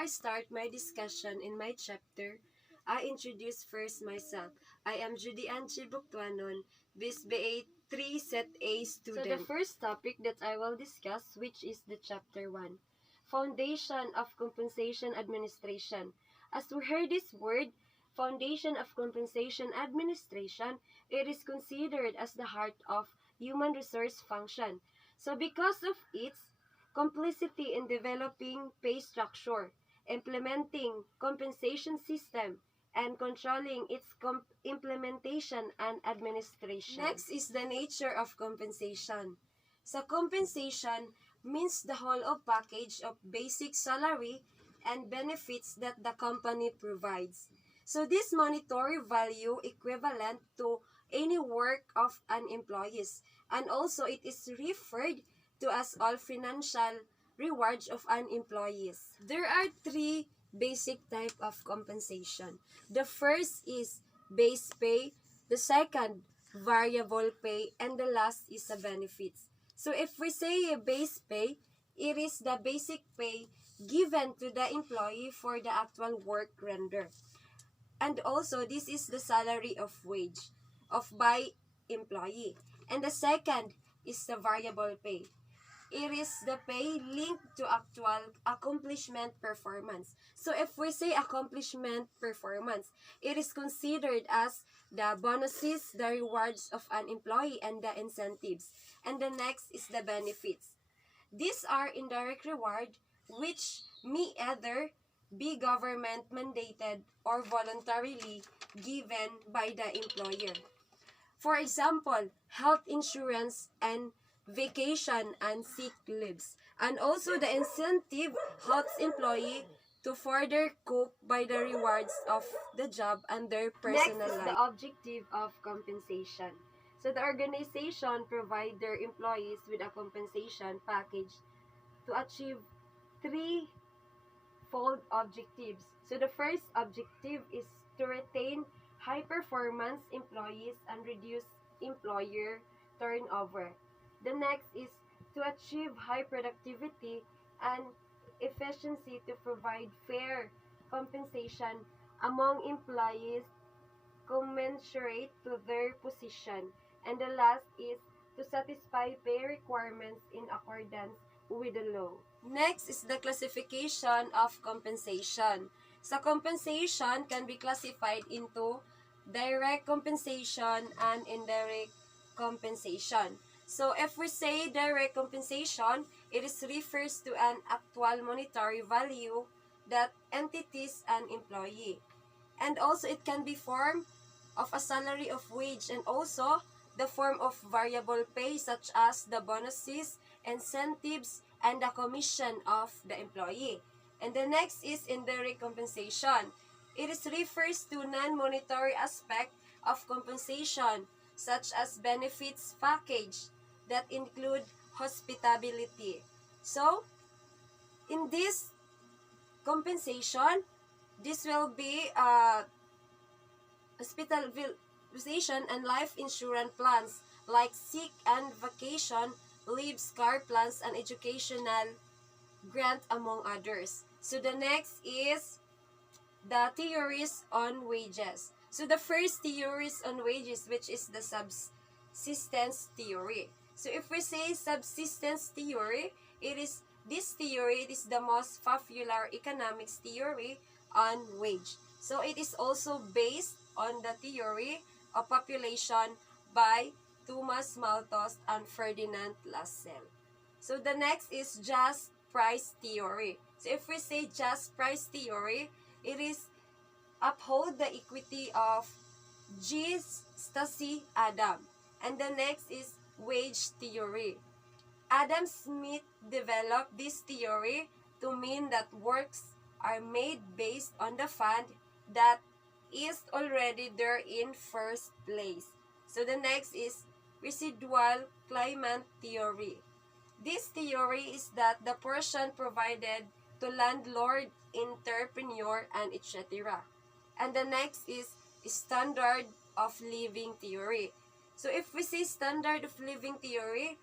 I start my discussion in my chapter, I introduce first myself. I am Judy Anchi Buktuanon, BSBAIII Set A student. So the first topic that I will discuss, which is the chapter 1, Foundation of Compensation Administration. As we heard this word, Foundation of Compensation Administration, it is considered as the heart of human resource function. So because of its complicity in developing pay structure, implementing compensation system, and controlling its implementation and administration. Next is the nature of compensation. So compensation means the whole of package of basic salary and benefits that the company provides. So this monetary value equivalent to any work of an employee, and also it is referred to as all financial rewards of an employee. There are three basic type of compensation. The first is base pay, the second variable pay, and the last is the benefits. So if we say base pay, it is the basic pay given to the employee for the actual work rendered. And also this is the salary of wage of by employee. And the second is the variable pay. It is the pay linked to actual accomplishment performance. So if we say accomplishment performance, it is considered as the bonuses, the rewards of an employee, and the incentives. And the next is the benefits. These are indirect reward which may either be government mandated or voluntarily given by the employer. For example, health insurance and vacation and sick leaves. And also the incentive helps employee to further cope by the rewards of the job and their personal life. Next is the objective of compensation. So the organization provide their employees with a compensation package to achieve threefold objectives. So the first objective is to retain high-performance employees and reduce employer turnover. The next is to achieve high productivity and efficiency to provide fair compensation among employees commensurate to their position. And the last is to satisfy pay requirements in accordance with the law. Next is the classification of compensation. So compensation can be classified into direct compensation and indirect compensation. So if we say direct compensation, it is refers to an actual monetary value that entities an employee. And also it can be form of a salary of wage and also the form of variable pay such as the bonuses, incentives, and the commission of the employee. And the next is indirect compensation. It is refers to non-monetary aspect of compensation such as benefits package that include hospitality. So, in this compensation, this will be hospitalization and life insurance plans like sick and vacation, leaves, car plans, and educational grant among others. So the next is the theories on wages. So the first theories on wages, which is the subsistence theory. So if we say subsistence theory, this theory is the most popular economics theory on wage. So it is also based on the theory of population by Thomas Malthus and Ferdinand Lassalle. So the next is just price theory. So if we say just price theory, it is uphold the equity of G. Stacy Adam. And the next is wage theory. Adam Smith developed this theory to mean that works are made based on the fund that is already there in first place. So the next is residual claimant theory. This theory is that the portion provided to landlord, entrepreneur, and etc. And the next is standard of living theory. So if we say standard of living theory,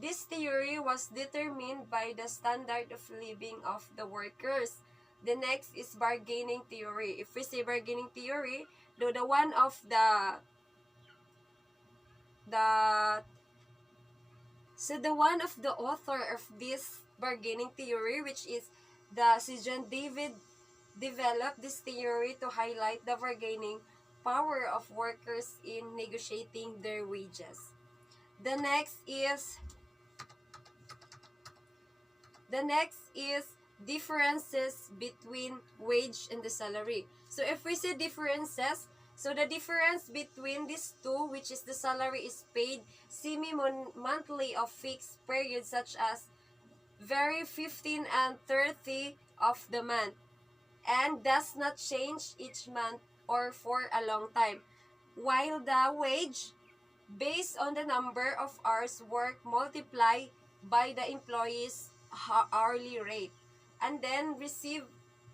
this theory was determined by the standard of living of the workers The next is bargaining theory. If we say bargaining theory, the one of the author of this bargaining theory, which is si John David, developed this theory to highlight the bargaining power of workers in negotiating their wages. The next is differences between wage and the salary. So if we say differences, so the difference between these two, which is the salary is paid semi-monthly of fixed periods such as very 15 and 30 of the month, and does not change each month or for a long time, while the wage based on the number of hours worked multiplied by the employee's hourly rate, and then receive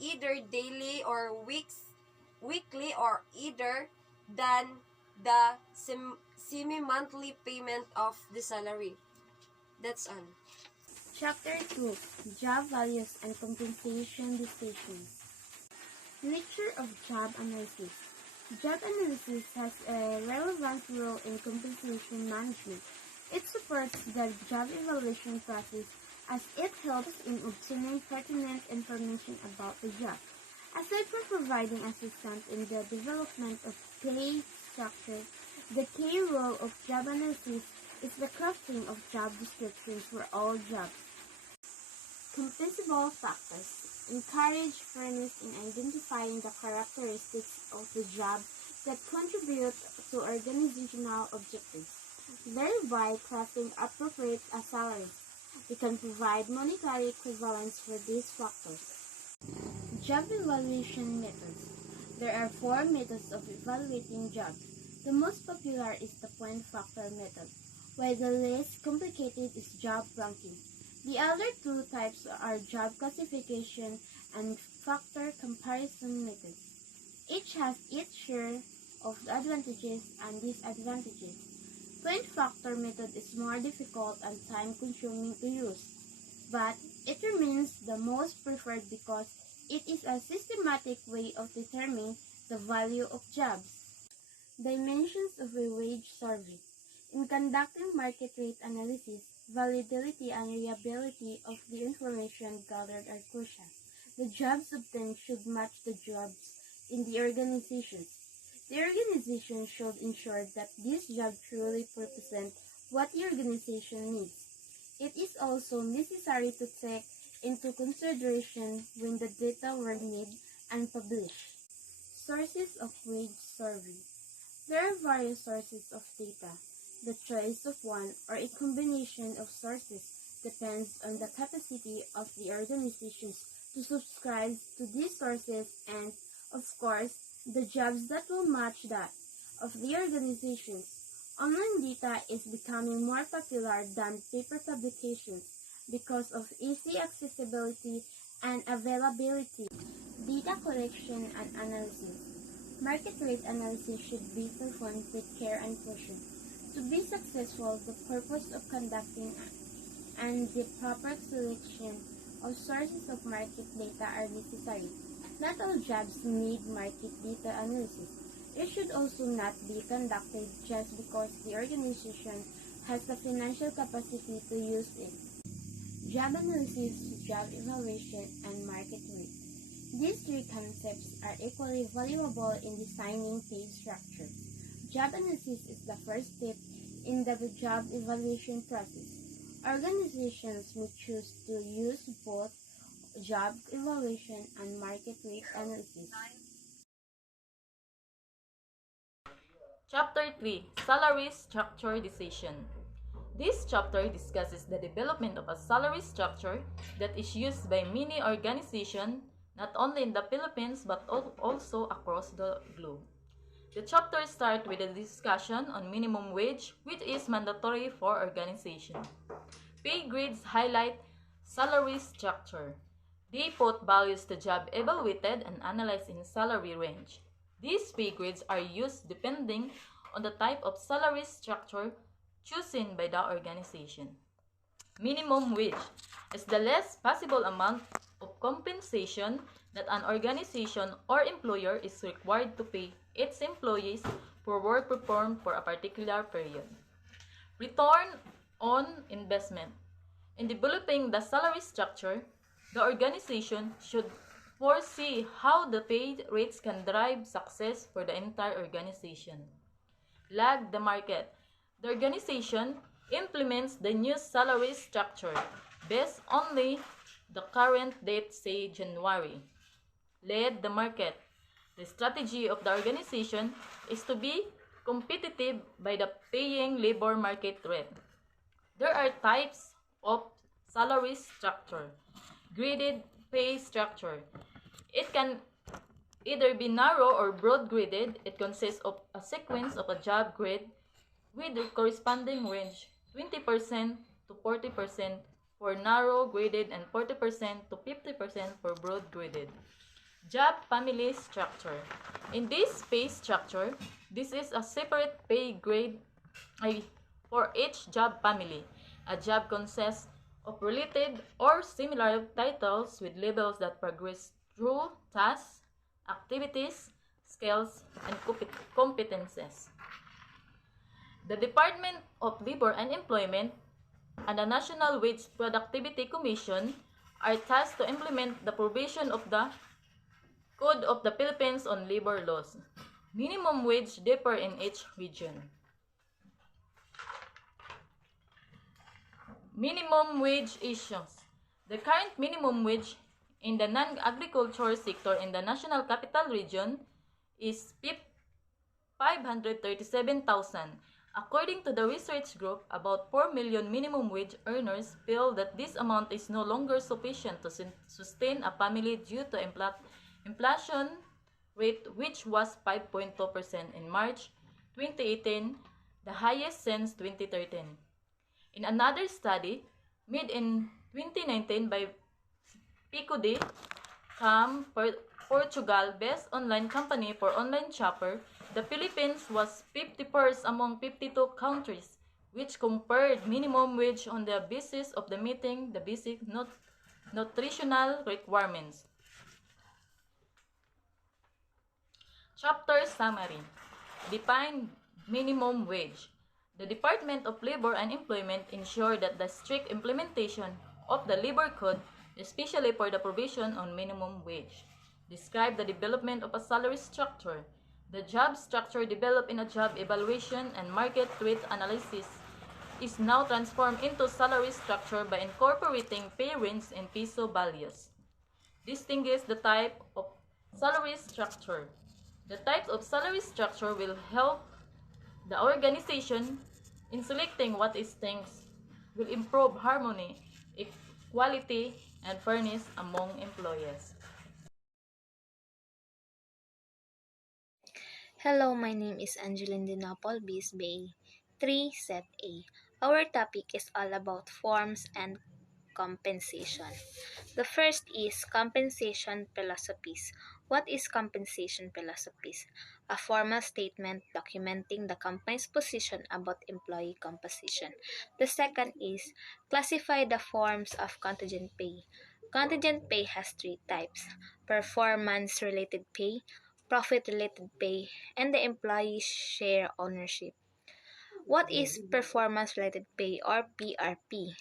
either daily or weekly or either than the semi-monthly payment of the salary. That's all. Chapter 2, Job Values and Compensation Decisions. Nature of Job Analysis. Job analysis has a relevant role in compensation management. It supports the job evaluation process as it helps in obtaining pertinent information about the job. Aside from providing assistance in the development of pay structure, the key role of job analysis is the crafting of job descriptions for all jobs. Compensable factors encourage fairness in identifying the characteristics of the job that contribute to organizational objectives, thereby crafting appropriate salaries. We can provide monetary equivalents for these factors. Job evaluation methods. There are 4 methods of evaluating jobs. The most popular is the point factor method, while the least complicated is job ranking. The other 2 types are job classification and factor comparison methods. Each has its share of advantages and disadvantages. Point factor method is more difficult and time-consuming to use, but it remains the most preferred because it is a systematic way of determining the value of jobs. Dimensions of a wage survey. In conducting market rate analysis, validity and reliability of the information gathered are crucial. The jobs obtained should match the jobs in the organizations. The organization should ensure that these jobs truly represent what the organization needs. It is also necessary to take into consideration when the data were made and published. Sources of wage survey. There are various sources of data. The choice of one or a combination of sources depends on the capacity of the organizations to subscribe to these sources and, of course, the jobs that will match that of the organizations. Online data is becoming more popular than paper publications because of easy accessibility and availability. Data collection and analysis. Market rate analysis should be performed with care and caution. To be successful, the purpose of conducting and the proper selection of sources of market data are necessary. Not all jobs need market data analysis. It should also not be conducted just because the organization has the financial capacity to use it. Job analysis, job evaluation, and market rate. These 3 concepts are equally valuable in designing pay structures. Job analysis is the first step in the job evaluation process. Organizations may choose to use both job evaluation and market rate analysis. Chapter 3, Salary Structure Decision. This chapter discusses the development of a salary structure that is used by many organizations, not only in the Philippines but also across the globe. The chapter starts with a discussion on minimum wage, which is mandatory for organizations. Pay grades highlight salary structure. They put values to job evaluated and analyzed in salary range. These pay grades are used depending on the type of salary structure chosen by the organization. Minimum wage is the less possible amount of compensation that an organization or employer is required to pay its employees for work performed for a particular period. Return on investment. In developing the salary structure, the organization should foresee how the pay rates can drive success for the entire organization. Lag the market. The organization implements the new salary structure based only the current date, say January. Lead the market. The strategy of the organization is to be competitive by the paying labor market rate. There are types of salary structure. Graded pay structure. It can either be narrow or broad graded. It consists of a sequence of a job grade with the corresponding range 20% to 40% for narrow graded and 40% to 50% for broad graded. Job family structure. In this pay structure, this is a separate pay grade for each job family. A job consists of related or similar titles with labels that progress through tasks, activities, skills, and competences. The Department of Labor and Employment and the National Wage Productivity Commission are tasked to implement the provision of the Code of the Philippines on labor laws. Minimum wage differ in each region. Minimum wage issues. The current minimum wage in the non-agriculture sector in the National Capital Region is 537,000. According to the research group, about 4 million minimum wage earners feel that this amount is no longer sufficient to sustain a family due to inflation rate, which was 5.2% in March 2018, the highest since 2013. In another study made in 2019 by Pico de Portugal-based online company for online shopper, the Philippines was 51st among 52 countries, which compared minimum wage on the basis of meeting the basic nutritional requirements. Chapter Summary. Define minimum wage. The Department of Labor and Employment ensured that the strict implementation of the Labor Code, especially for the provision on minimum wage. Describe the development of a salary structure. The job structure developed in a job evaluation and market rate analysis is now transformed into salary structure by incorporating pay range and peso values. Distinguish the type of salary structure. The types of salary structure will help the organization in selecting what it thinks will improve harmony, equality, and fairness among employees. Hello, my name is Angeline Dinapol, BSBAIII, Set A. Our topic is all about forms and compensation. The first is compensation philosophies. What is compensation philosophies? A formal statement documenting the company's position about employee compensation. The second is classify the forms of contingent pay. Contingent pay has three types: performance-related pay, profit-related pay, and the employee share ownership. What is performance-related pay or PRP?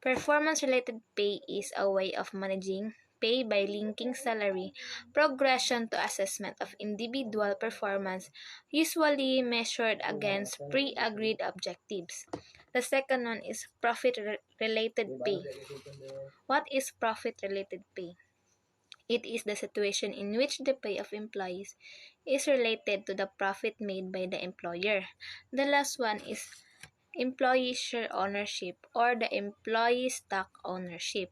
Performance-related pay is a way of managing pay by linking salary progression to assessment of individual performance, usually measured against pre-agreed objectives. The second one is profit-related pay. What is profit-related pay? It is the situation in which the pay of employees is related to the profit made by the employer. The last one is employee share ownership or the employee stock ownership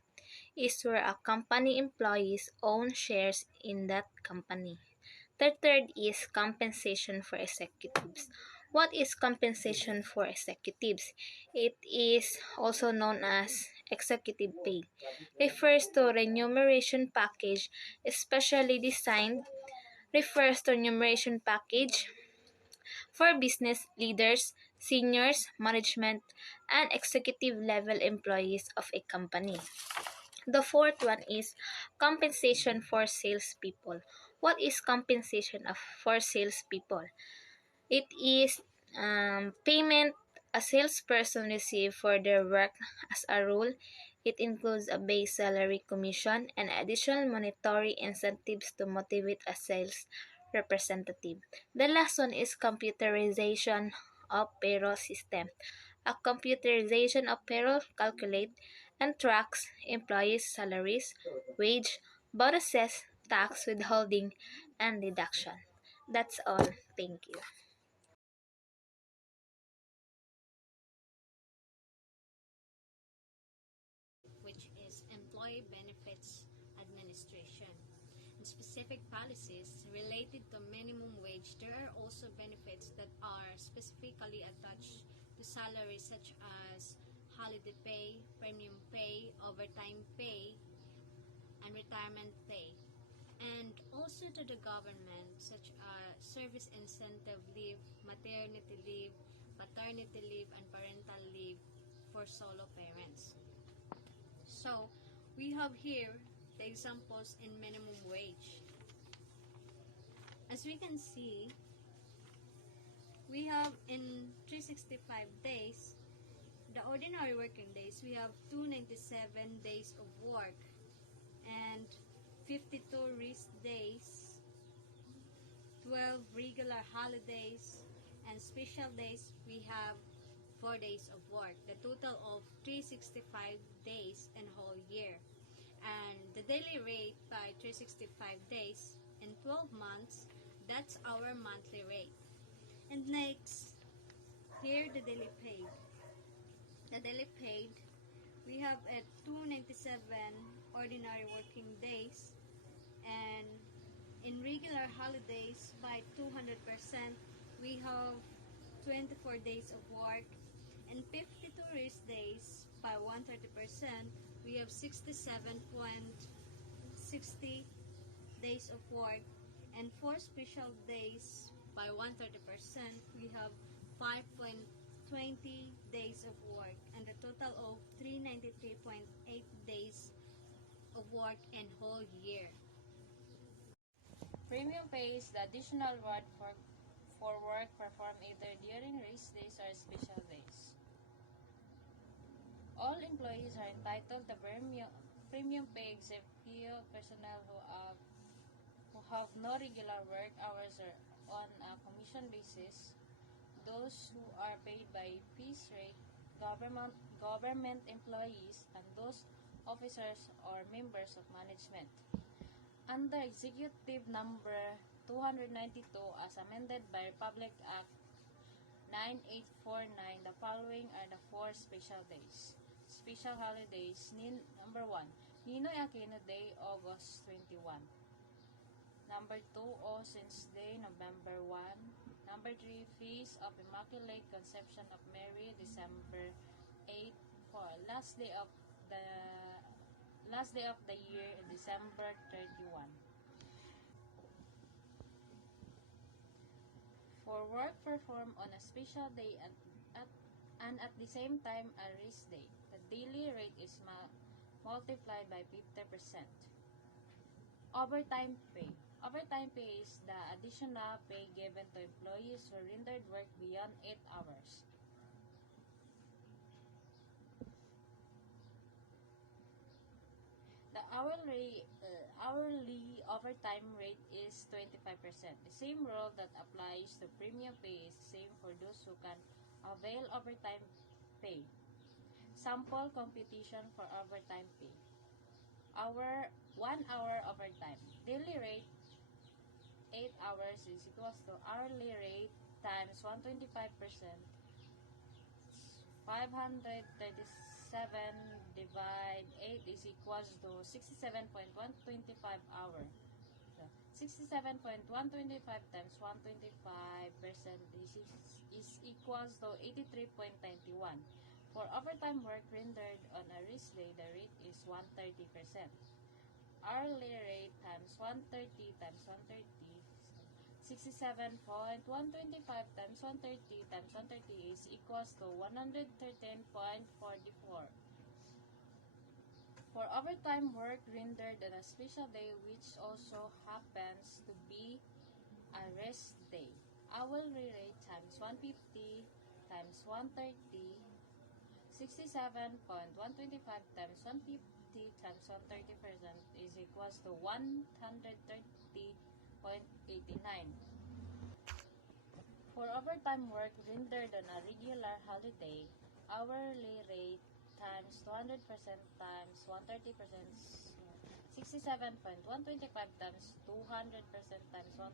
is where a company employees own shares in that company. The third is compensation for executives. What is compensation for executives? It is also known as executive pay. Refers to remuneration package especially designed for business leaders, seniors, management, and executive level employees of a company. The fourth one is Compensation for salespeople. What is compensation for salespeople? It is payment a salesperson receives for their work. As a rule, it includes a base salary, commission, and additional monetary incentives to motivate a sales representative. The last one is computerization of payroll system. A computerization of payroll calculates and tracks employees' salaries, wage, bonuses, tax withholding, and deduction. That's all. Thank you. Which is Employee Benefits Administration. In specific policies related to minimum wage, there are also benefits that are specifically attached to salaries such as holiday pay, premium pay, overtime pay, and retirement pay. And also to the government such as service incentive leave, maternity leave, paternity leave, and parental leave for solo parents. So, we have here the examples in minimum wage. As we can see, we have in 365 days, the ordinary working days, we have 297 days of work and 52 rest days, 12 regular holidays, and special days, we have 4 days of work. The total of 365 days in whole year. And the daily rate by 365 days in 12 months, that's our monthly rate. And next, here the daily paid. The daily paid, we have at 297 ordinary working days, and in regular holidays by 200%, we have 24 days of work, and 52 rest days by 130%, we have 67.60 days of work, and 4 special days by 130%, we have 5.20 days of work, and a total of 393.8 days of work in whole year. Premium pay is the additional reward for work performed either during rest days or special days. All employees are entitled to premium pay except few personnel who have no regular work hours or on a commission basis, those who are paid by piece rate, government employees, and those officers or members of management. Under Executive Number 292 as amended by Republic Act 9849, the following are the 4 special days. Special holidays, number 1, Ninoy Aquino Day, August 21. Number 2, All Saints Day, November 1. Number 3, Feast of Immaculate Conception of Mary, December 8. 4, last day of the year, December 31. For work performed on a special day and at the same time a rest day, the daily rate is multiplied by 50%. Overtime pay. Overtime pay is the additional pay given to employees who rendered work beyond 8 hours. The hourly overtime rate is 25%. The same rule that applies to premium pay is the same for those who can avail overtime pay. Sample computation for overtime pay. 1 hour overtime. Daily rate 8 hours is equals to hourly rate times 125%. 537 divide 8 is equals to 67.125 hour. So 67.125 times 125% is equals to 83.91. For overtime work rendered on a rest day, the rate is 130%. Hourly rate times 130 times 130, 67.125 times 130 times 130 is equals to 113.44. For overtime work rendered on a special day which also happens to be a rest day, hourly rate times 150 times 130, 67.125 times 150 times 130% is equals to 130.89. For overtime work rendered on a regular holiday, hourly rate times 200% times 130%, 67.125 times 200% times 130%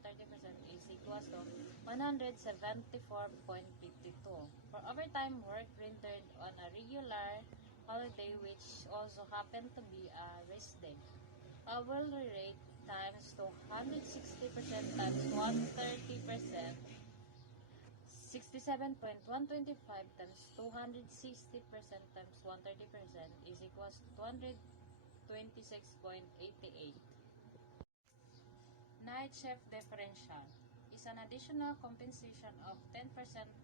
is equals to 174.52. For overtime work rendered on a regular holiday which also happened to be a rest day, hourly rate times 260% times 130%, 67.125 times 260% times 130% is equals to 226.88. Night shift differential is an additional compensation of 10%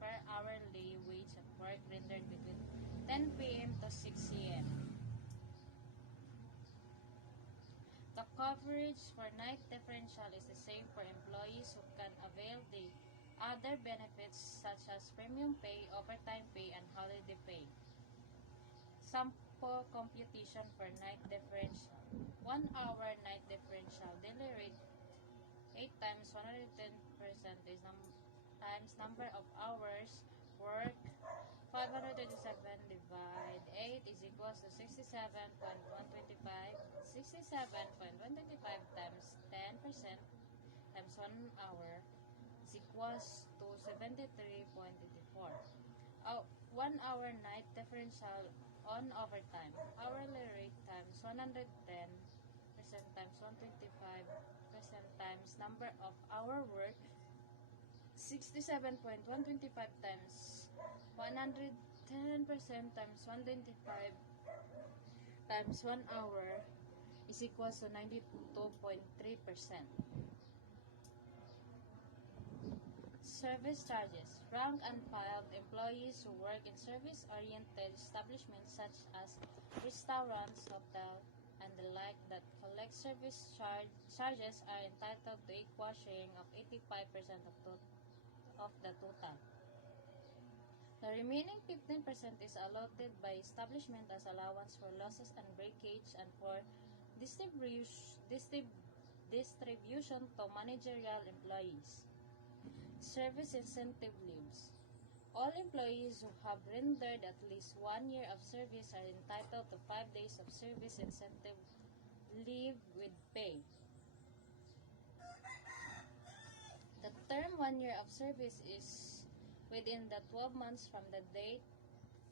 per hourly wage of work rendered between 10 p.m. to 6 a.m. The coverage for night differential is the same for employees who can avail the other benefits such as premium pay, overtime pay, and holiday pay. Sample computation for night differential. 1 hour night differential daily rate 8 times 110% is times number of hours work 537 divide 8 is equals to 67.125. 67.125 times 10% times 1 hour is equals to 73.84. 1 hour night differential on overtime. Hourly rate times 110% times 125% times number of hour work 67.125 times 110% times 125 times 1 hour is equals to 92.3%. Service charges. Rank and filed employees who work in service-oriented establishments such as restaurants, hotel, and the like that collect service charges are entitled to equal sharing of 85% of the total. The remaining 15% is allotted by establishment as allowance for losses and breakage and for distribution to managerial employees. Service incentive leaves. All employees who have rendered at least 1 year of service are entitled to 5 days of service incentive leave with pay. The term 1 year of service is within the 12 months from the date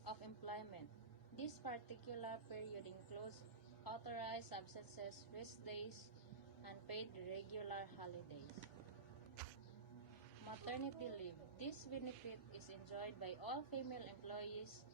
of employment. This particular period includes authorized absences, rest days, and paid regular holidays. Maternity leave. This benefit is enjoyed by all female employees